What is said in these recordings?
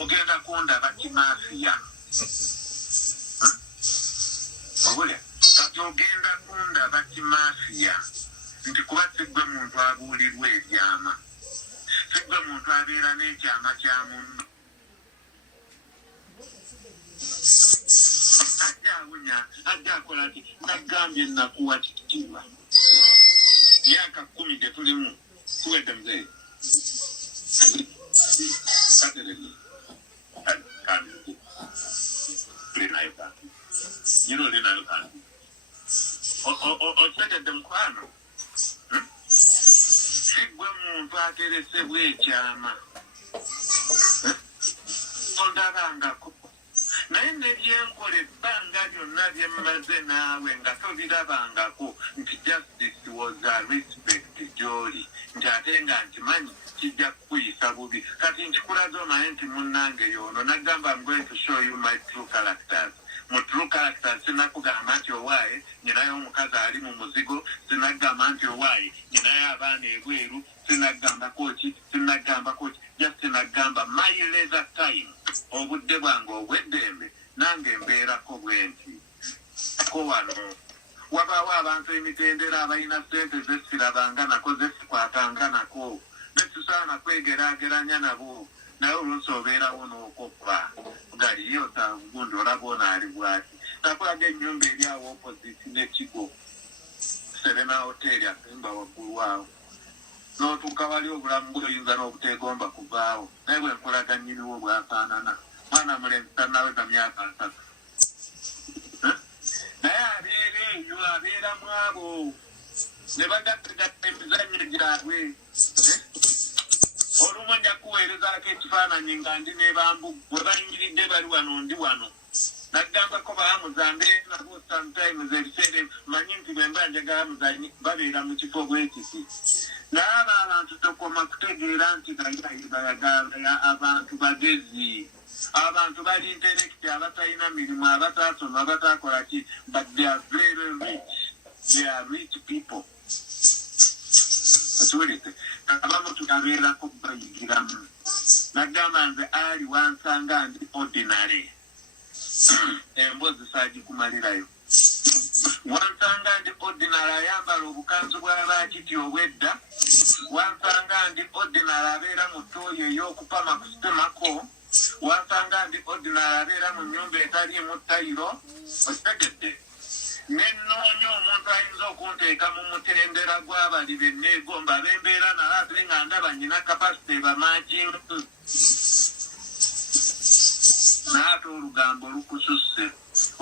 ogenda kundaba kimafia obulya kati ogenda kundaba kimafia nti kuba sigwe muntu abuulirwa ebyama sigwe muntu abeera n'ekyama kya munno ajja awunya ajja akola nti nagambye nakuwa kitiibwa myaka 10 gye tulimu tuwedde muzee katereri kandi linayo kandi yino linayo kandi otegedde mukwano sigwe muntu ateresebwa ekyama ondabangako naye nebyenkola ebbanga lyonna byemmaze naawe nga tobirabangako nti justice was a respect gy'oli nti ate nga nkimanyi kijja kukuyisa bubi kati nkikulaze omanye nti munnange yono nagamba I'm going to show you my true characters mu true characters sinakugamba nti owaaye nyinayo omukazi ali mu muzigo sinagamba nti owaaye nyinayo abaana ebweru sinagambako ki just sinagamba my leisure time obudde bwange obweddembe nange mbeerako bwenti ko wano wabaawo abantu emitendera abalina ssente zesirabanga nako zesikwatanga nako betusaana kwegeraageranya nabo naye oluusi obeerawo n'okoppa galiyo gundi olaba onaali bwati nakulaga ennyumba eri awo opposite n'ekigo Serena Hotel asimba waggulu awo n'otuuka wali obulamu bwoyinza n'obuteegomba kuvaawo naye bwe nkulaga nnyiniwo bwafaanana mwana mulenzi tannaweza myaka 3 naye abeera eyo abeeramu abo ne bagattagatta emizannyo gyabwe olumu nja kuweerezaako ekifaananyi nga ndi ne bambu bwe bayimiridde bali wano ndi wano nagambako baamuzambe nabo sometimes ebiseere manyi nti bwe mba njagala muzanyi babeera mu kifo bwekisi naye abo abantu tokoma kutegeera nti bayagala abantu bagezi abantu bali intelekti abatalina mirimu abataasoma abatakola ki but they are very rich they are rich people atuwulite abamu tukabeerako bayigiramu nagamba nze ali wansanga ndi ordinary emboozi saagikumalirayo wansanga ndi ordinary ayambala obukanzu bw'abakiti obwedda wansanga ndi ordinary abeera mu ttooyi ey'okupama ku sitemako wansanga ndi ordinary abeera mu nnyumba etaliimu ttayiro okitegedde nenoonya omuntu ayinza okunteeka mu mutendera gw'abalibe neegomba abembeera nalo ate nga ndaba nnyina kapasite bamakingu naye ate olugambo lukususse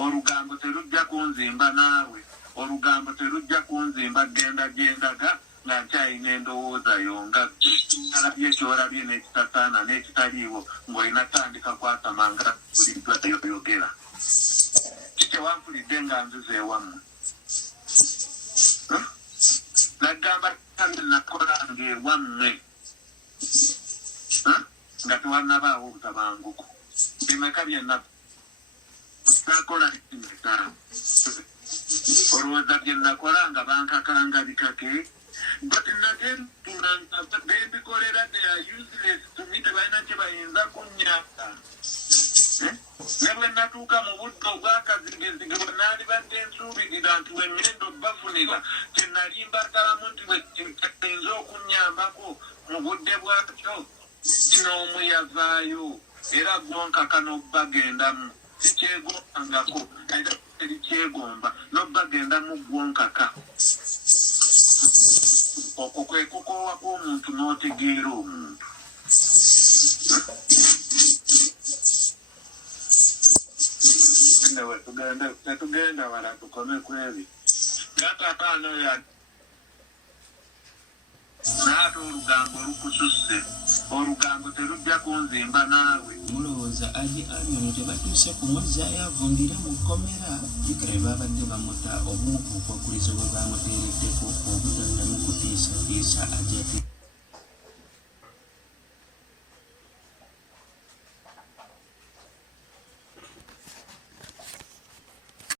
olugambo terujja kunzimba naawe olugambo terujja kunzimba gendaga nga nkyayina endowooza yonga alabye ekyolabye n'ekitasaana n'ekitaliiwo ng'olina tandika kwasamanga buliddwa yoyogera kikyewampulidde nga nziza ewammwe nagamba tabi nakolanga ewammwe nga tewannabaawo obutabanguko bimeka byenna nakola emitano olowooza bye nakola nga bankakanga bikake but nagentunanga bebikolera they are useless to me tebalina kye bayinza kunyaka ne bwe natuuka mu budde obwakazigezige bwe naali badde nsuubirira nti wengendo bafunira kye nali mbagalamu nti bwekiyinza okunyambako mu budde bwakyo n'omu yavaayo era gwonkaka n'obbagendamu sikyegombangako era terikyegomba n'obbagendamu gwonkaka okwo kwe kukoowa kw'omuntu n'otegeera omuntu tetugenda wala tukome kwebi gatataano ya naate olugambo lukususse olugambo terujja kunzimba naawe mulowooza aji aliono tebatuuse kumuzaayo avundire mu kkomera jikira babadde bamuta obumu ku bukwakulizo bwe bamuteereddeko obutaddamu kutiisatiisa ajate